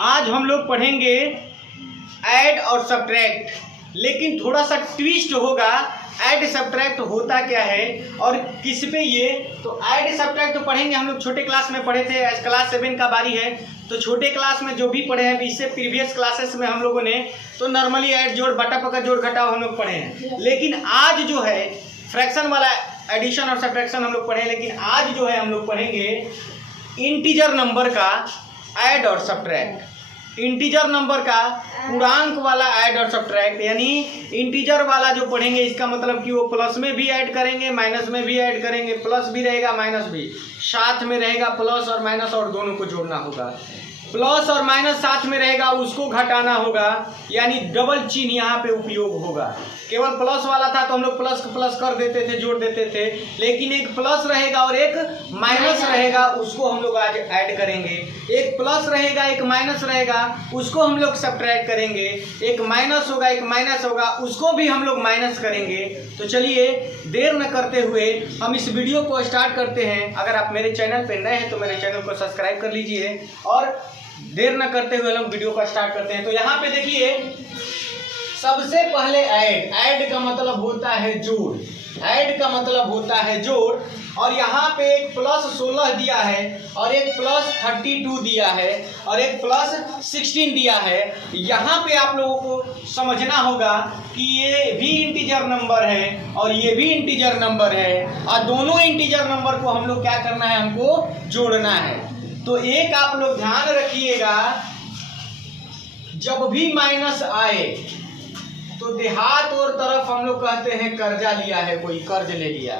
आज हम लोग पढ़ेंगे ऐड और सब्ट्रैक्ट, लेकिन थोड़ा सा ट्विस्ट होगा। ऐड सब्ट्रैक्ट होता क्या है और किस पे ये, तो ऐड सब्ट्रैक्ट तो पढ़ेंगे हम लोग, छोटे क्लास में पढ़े थे। आज क्लास 7 का बारी है, तो छोटे क्लास में जो भी पढ़े हैं, इससे प्रीवियस क्लासेस में हम लोगों ने तो नॉर्मली ऐड जोड़ बटा पका जोड़ घटाव हम लोग पढ़े हैं। लेकिन आज जो है फ्रैक्शन वाला एडिशन और सब्ट्रैक्शन हम लोग पढ़े, लेकिन आज जो है हम लोग पढ़ेंगे इंटीजर नंबर का ऐड और सब्ट्रैक्ट। इंटीजर नंबर का पूर्णांक वाला ऐड और सब्ट्रैक्ट, यानी इंटीजर वाला जो पढ़ेंगे इसका मतलब कि वो प्लस में भी ऐड करेंगे, माइनस में भी ऐड करेंगे, प्लस भी रहेगा माइनस भी, साथ में रहेगा प्लस और माइनस और दोनों को जोड़ना होगा। प्लस और माइनस साथ में रहेगा, उसको घटाना होगा, यानी डबल चिन्ह यहाँ पे उपयोग होगा। केवल प्लस वाला था तो हम लोग प्लस प्लस कर देते थे, जोड़ देते थे, लेकिन एक प्लस रहेगा और एक माइनस रहेगा, उसको हम लोग आज ऐड करेंगे। एक प्लस रहेगा, एक माइनस रहेगा, उसको हम लोग सब्ट्रैक्ट करेंगे। एक माइनस होगा, एक माइनस होगा, उसको भी हम लोग माइनस करेंगे। तो चलिए देर न करते हुए हम इस वीडियो को स्टार्ट करते हैं। अगर आप मेरे चैनल पर नए हैं तो मेरे चैनल को सब्सक्राइब कर लीजिए और देर न करते हुए हम वीडियो को स्टार्ट करते हैं। तो यहाँ पे देखिए, सबसे पहले ऐड का मतलब होता है जोड़। ऐड का मतलब होता है जोड़, और यहाँ पे एक प्लस 16 दिया है और एक प्लस 32 दिया है और एक प्लस 16 दिया है। यहाँ पे आप लोगों को समझना होगा कि ये भी इंटीजर नंबर है और ये भी इंटीजर नंबर है, और दोनों इंटीजर नंबर को हम लोग क्या करना है, हमको जोड़ना है। तो एक आप लोग ध्यान रखिएगा, जब भी माइनस आए तो देहात और तरफ हम लोग कहते हैं कर्जा लिया है, कोई कर्ज ले लिया।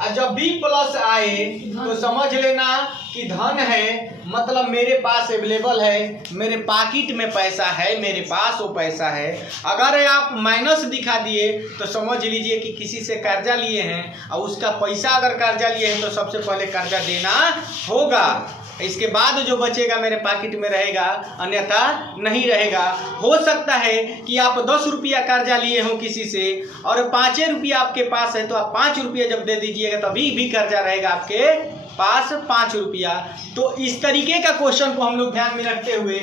और जब भी प्लस आए तो समझ लेना कि धन है, मतलब मेरे पास अवेलेबल है, मेरे पॉकेट में पैसा है, मेरे पास वो पैसा है। अगर आप माइनस दिखा दिए तो समझ लीजिए कि किसी से कर्जा लिए हैं और उसका पैसा अगर कर्जा लिए हैं तो सबसे पहले कर्जा देना होगा। इसके बाद जो बचेगा मेरे पॉकेट में रहेगा, अन्यथा नहीं रहेगा। हो सकता है कि आप 10 रुपया कर्जा लिए हो किसी से और 5 रुपया आपके पास है, तो आप 5 रुपया जब दे दीजिएगा तभी भी कर्जा रहेगा आपके पास 5 रुपया। तो इस तरीके का क्वेश्चन को हम लोग ध्यान में रखते हुए,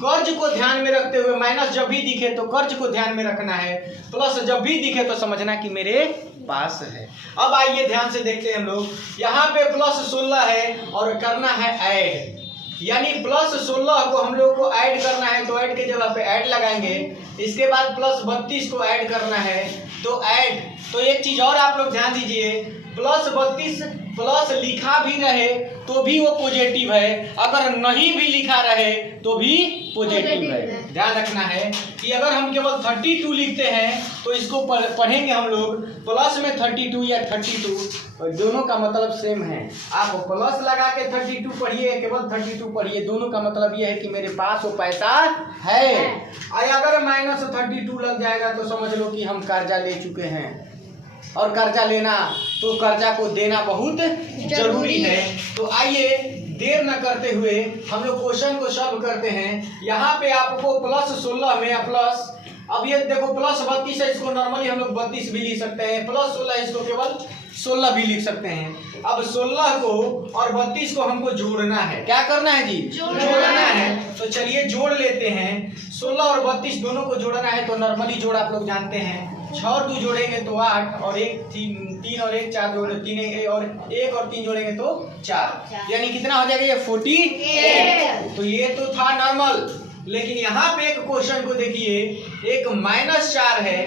कर्ज को ध्यान में रखते हुए, माइनस जब भी दिखे तो कर्ज को ध्यान में रखना है, प्लस जब भी दिखे तो समझना कि मेरे पास है। अब आइए ध्यान से देखते हैं हम लोग। यहाँ पे प्लस 16 है और करना है ऐड, यानी प्लस 16 को हम लोग को ऐड करना है, तो ऐड के जगह पे ऐड लगाएंगे। इसके बाद प्लस 32 को ऐड करना है, तो ऐड। तो एक चीज और आप लोग ध्यान दीजिए, प्लस 32 प्लस लिखा भी रहे तो भी वो पॉजिटिव है, अगर नहीं भी लिखा रहे तो भी पॉजिटिव है। ध्यान रखना है कि अगर हम केवल 32 लिखते हैं तो इसको पढ़ेंगे हम लोग प्लस में 32 या 32, दोनों का मतलब सेम है। आप प्लस लगा के 32 पढ़िए, केवल 32 पढ़िए, दोनों का मतलब ये है कि मेरे पास वो पैसा है। और अगर माइनस 32 लग जाएगा तो समझ लो कि हम कर्जा ले चुके हैं, और कर्जा लेना तो कर्जा को देना बहुत जरूरी है। तो आइए देर न करते हुए हम लोग क्वेश्चन को सॉल्व करते हैं। यहाँ पे आपको प्लस 16 में प्लस, अब ये देखो प्लस 32 है, इसको नॉर्मली हम लोग 32 भी लिख सकते हैं, प्लस 16 इसको केवल 16 भी लिख सकते हैं। अब 16 को और 32 को हमको जोड़ना है। क्या करना है जी? जोड़ना है। तो चलिए जोड़ लेते हैं। 16 और 32 दोनों को जोड़ना है, तो नॉर्मली जोड़ आप लोग जानते हैं, 6 और 2 जोड़ेंगे तो 8, और 3 और 1 4 जोड़े 3 और 1 और 3 जोड़ेंगे तो 4, यानी कितना हो जाएगा ये 48। तो ये तो था नॉर्मल, लेकिन यहाँ पे एक क्वेश्चन को देखिए, एक -4 है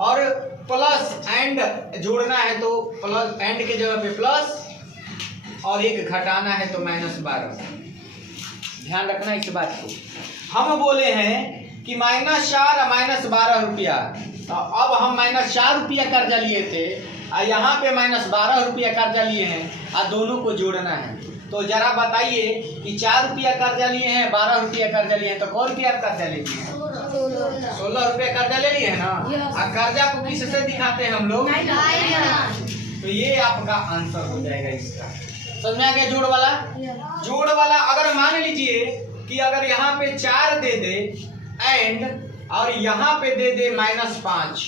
और प्लस एंड जोड़ना है, तो प्लस एंड के जगह पे प्लस और एक घटाना है तो -12। ध्यान रखना इस बात को। हम बोले हैं कि -4 -12 रुपया, तो अब हम -4 रुपया कर्जा लिए थे और यहाँ पे -12 रुपया कर्जा लिए हैं, और दोनों को जोड़ना है। तो जरा बताइए कि 4 रुपया कर्जा लिए हैं, 12 रुपया कर्जा लिए हैं, तो कौन रुपया कर्जा ले लिए हैं? 16 रुपया कर्जा ले लिए है ना। और कर्जा को किससे दिखाते हैं हम लोग? तो ये आपका आंसर हो जाएगा इसका। समझ में आ गया जोड़ वाला? जोड़ वाला अगर मान लीजिए कि अगर यहाँ पे 4 दे दे एंड और यहाँ पे दे दे -5,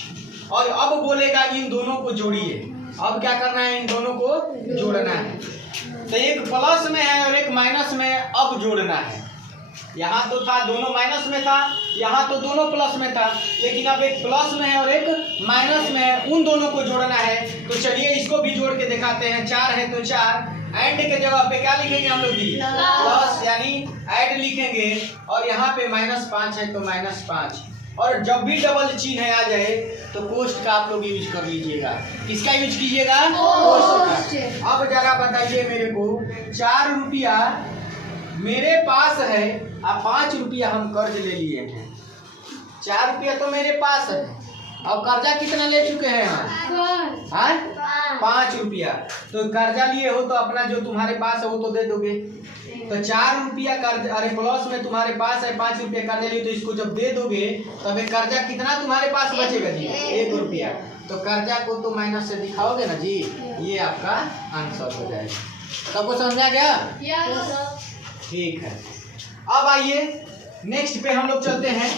और अब बोलेगा इन दोनों को जोड़िए। अब क्या करना है? इन दोनों को जोड़ना है। तो एक प्लस में है और एक माइनस में, अब जोड़ना है। यहाँ तो था दोनों माइनस में था, यहाँ तो दोनों प्लस में था, लेकिन अब एक प्लस में है और एक माइनस में है, उन दोनों को जोड़ना है। तो चलिए इसको भी जोड़ के दिखाते हैं। 4 है तो 4, एंड के जगह पे क्या लिखेंगे हम लोग जी? प्लस, यानी ऐड लिखेंगे, और यहाँ पे -5 है तो -5। और जब भी डबल चिन्ह आ जाए तो कोष्ठ का आप लोग यूज कर लीजिएगा। किसका यूज कीजिएगा? कोष्ठ का। अब जरा बताइए मेरे को, 4 रुपया मेरे पास है और 5 रुपया हम कर्ज ले लिए हैं। 4 रुपया तो मेरे पास है, अब कर्जा कितना ले चुके हैं हम? 5 रुपया। तो कर्जा लिए हो तो अपना जो तुम्हारे पास है वो तो दे दोगे। तो 4 रुपया कर्ज, अरे प्लस में तुम्हारे पास है 5 रुपया कर्जा लिए, तो इसको जब दे दोगे तब एक कर्जा कितना तुम्हारे पास बचेगा जी? 1 रुपया। तो कर्जा को तो माइनस से दिखाओगे ना जी, ये आपका आंसर हो जाएगा। सबको समझा गया? ठीक है। अब आइए नेक्स्ट पे हम लोग चलते हैं।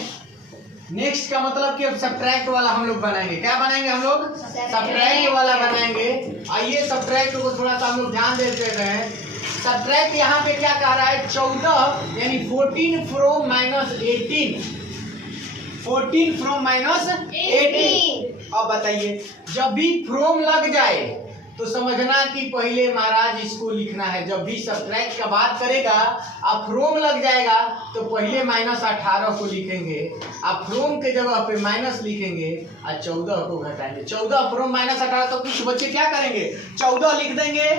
नेक्स्ट का मतलब कि अब सब्ट्रैक्ट वाला हम लोग बनाएंगे। क्या बनाएंगे हम लोग? सब्ट्रैक्ट वाला बनाएंगे। आइए सब्ट्रैक्ट को थोड़ा सा हम लोग ध्यान देते हैं। सब्ट्रैक्ट यहाँ पे क्या कह रहा है? 14 यानी 14 फ्रॉम -18, 14 फ्रॉम -18। अब बताइए, जब भी फ्रॉम लग जाए तो समझना कि पहले महाराज इसको लिखना है। जब भी सब्ट्रैक्ट का बात करेगा अब फ्रॉम लग जाएगा तो पहले -18 को लिखेंगे, अब फ्रॉम के जगह पे माइनस लिखेंगे और 14 को घटाएंगे। 14 फ्रॉम -18, तो कुछ बच्चे क्या करेंगे? 14 लिख देंगे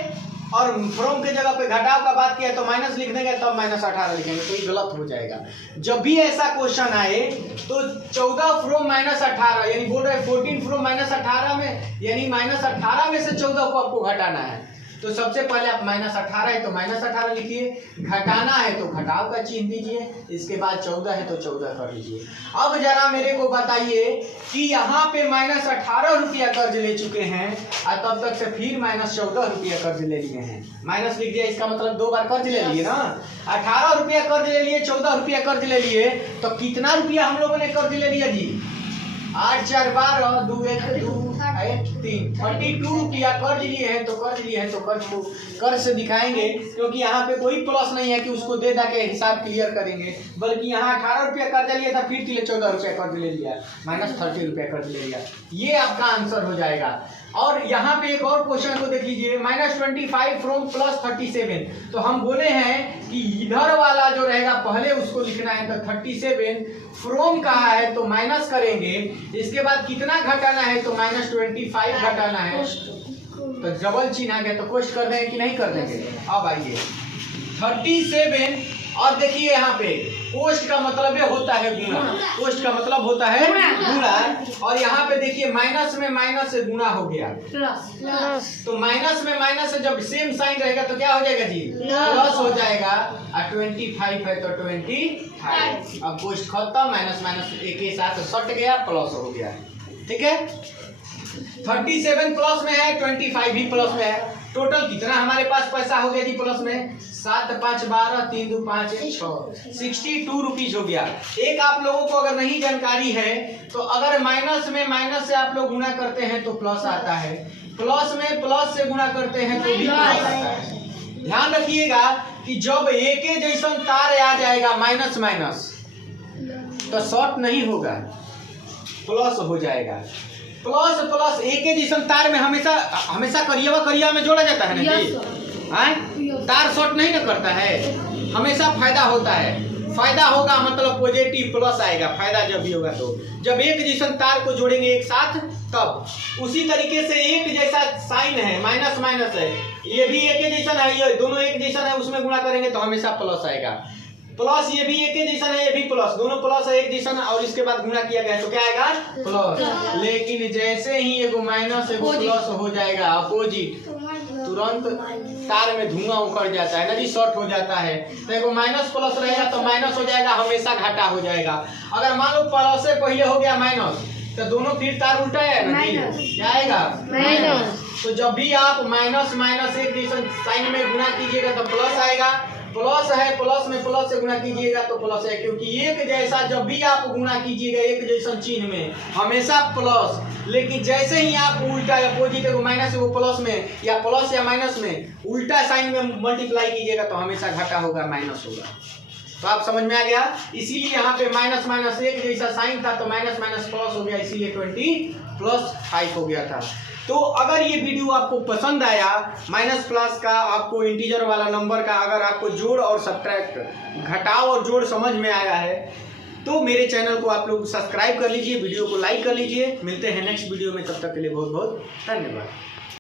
और फ्रॉम के जगह पे घटाव का बात किया तो माइनस लिख देंगे, तब -18 लिखेंगे, तो ये गलत हो जाएगा। जब भी ऐसा क्वेश्चन आए तो 14 फ्रॉम -18 यानी बोल रहे 14 फ्रॉम -18 में, यानी -18 में से 14 को आपको घटाना है। तो सबसे पहले आप -18 है तो -18 लिखिए, घटाना है तो घटाव का चिन्ह दीजिए, इसके बाद 14 है तो 14 कर लीजिए। अब जरा मेरे को बताइए कि यहाँ पे -18 रुपया कर्ज ले चुके हैं और तब तक से फिर -14 रुपया कर्ज ले लिए हैं। माइनस लिख दिया, इसका मतलब 2 बार कर्ज ले लिए ना। 18 रुपया कर्ज ले लिए, 14 रुपया कर्ज ले लिए, तो कितना रुपया हम लोगों ने कर्ज ले लिया जी? 8 4 12 2 1 2 1 3 32 रुपया कर्ज लिए हैं। तो कर्ज लिए हैं तो कर्ज को कर्ज से दिखाएंगे, क्योंकि यहाँ पे कोई प्लस नहीं है कि उसको दे दा के हिसाब क्लियर करेंगे, बल्कि यहाँ 18 रुपया कर्जा लिया था, फिर के लिए 14 रुपया कर्ज ले लिया, -30 रुपया कर्ज ले लिया। ये आपका आंसर हो जाएगा। और यहाँ पे एक और क्वेश्चन को देख लीजिए, -25 फ्रॉम +37। तो हम बोले हैं कि इधर वाला जो रहेगा पहले उसको लिखना है। तो 37 फ्रॉम कहा है तो माइनस करेंगे, इसके बाद कितना घटाना है तो -25 घटाना है। तो डबल चिन्ह आ गया तो कोष्ठ कर देंगे कि नहीं कर देंगे? अब आइए 37, और देखिए यहाँ पे कोष्ठ का मतलब ये होता है गुणा, कोष्ठ का मतलब होता है गुणा। और यहाँ पे देखिए माइनस में माइनस से गुणा हो गया, तो माइनस में माइनस से जब सेम साइन रहेगा तो क्या हो जाएगा जी? प्लस हो जाएगा। और 25 है तो 25। अब कोष्ठ खत्म, माइनस माइनस एक ही साथ सट गया, प्लस हो गया। ठीक है, 37 प्लस में है, 25 भी प्लस में है। टोटल कितना हमारे पास पैसा हो गया जी प्लस में? 7 5 12 3 2 5 1 6 62 रुपीज हो गया। एक आप लोगों को अगर नहीं जानकारी है तो अगर माइनस में माइनस से आप लोग गुणा करते हैं तो प्लस आता है, प्लस में प्लस से गुणा करते हैं तो भी प्लस आता है। ध्यान रखिएगा कि जब एक ही जैसा तार आ जाएगा माइनस माइनस तो शॉर्ट नहीं होगा, प्लस हो जाएगा। प्लस प्लस एक ही जैसा तार में हमेशा हमेशा करिया में जोड़ा जाता है ना जी। तार शॉर्ट नहीं ना करता है, हमेशा फायदा होता है। फायदा होगा मतलब पॉजिटिव प्लस आएगा, फायदा जब भी होगा तो जब एक जैसा तार को जोड़ेंगे एक साथ तब। उसी तरीके से एक जैसा साइन है, माइनस माइनस है, ये भी एक जैसा है, ये दोनों एक जैसा है, उसमें गुणा करेंगे तो हमेशा प्लस आएगा। प्लस ये भी एक जैसा है, ये भी प्लस, दोनों प्लस है एक जैसा, और इसके बाद गुणा किया गया तो क्या आएगा? प्लस। लेकिन जैसे ही एगो माइनस एगो प्लस हो जाएगा अपोजिट, तुरंत तार में धुआं उखड़ जाता है ना जी, शॉर्ट हो जाता है। तो एगो माइनस प्लस रहेगा तो माइनस हो जाएगा, हमेशा घाटा हो जाएगा। अगर मान लो प्लस से पहले हो गया माइनस तो दोनों फिर तार उल्टा है ना जी, क्या आएगा? माइनस। तो जब भी आप माइनस माइनस एक जैसा साइन में गुणा कीजिएगा तो प्लस आएगा, प्लस है प्लस में प्लस से गुणा कीजिएगा तो प्लस है, क्योंकि एक जैसा जब भी आप गुणा कीजिएगा एक जैसा चिन्ह में हमेशा प्लस। लेकिन जैसे ही आप उल्टा अपोजिट है वो माइनस है वो प्लस में, या प्लस या माइनस में उल्टा साइन में मल्टीप्लाई कीजिएगा तो हमेशा घाटा होगा, माइनस होगा। तो आप समझ में आ गया। इसीलिए यहाँ पे माइनस माइनस एक जैसा साइन था तो माइनस माइनस प्लस हो गया, इसीलिए 20 प्लस 5 हो गया था। तो अगर ये वीडियो आपको पसंद आया, माइनस प्लस का आपको इंटीजर वाला नंबर का अगर आपको जोड़ और सब्ट्रैक्ट घटाव और जोड़ समझ में आया है तो मेरे चैनल को आप लोग सब्सक्राइब कर लीजिए, वीडियो को लाइक कर लीजिए। मिलते हैं नेक्स्ट वीडियो में, तब तक के लिए बहुत बहुत धन्यवाद।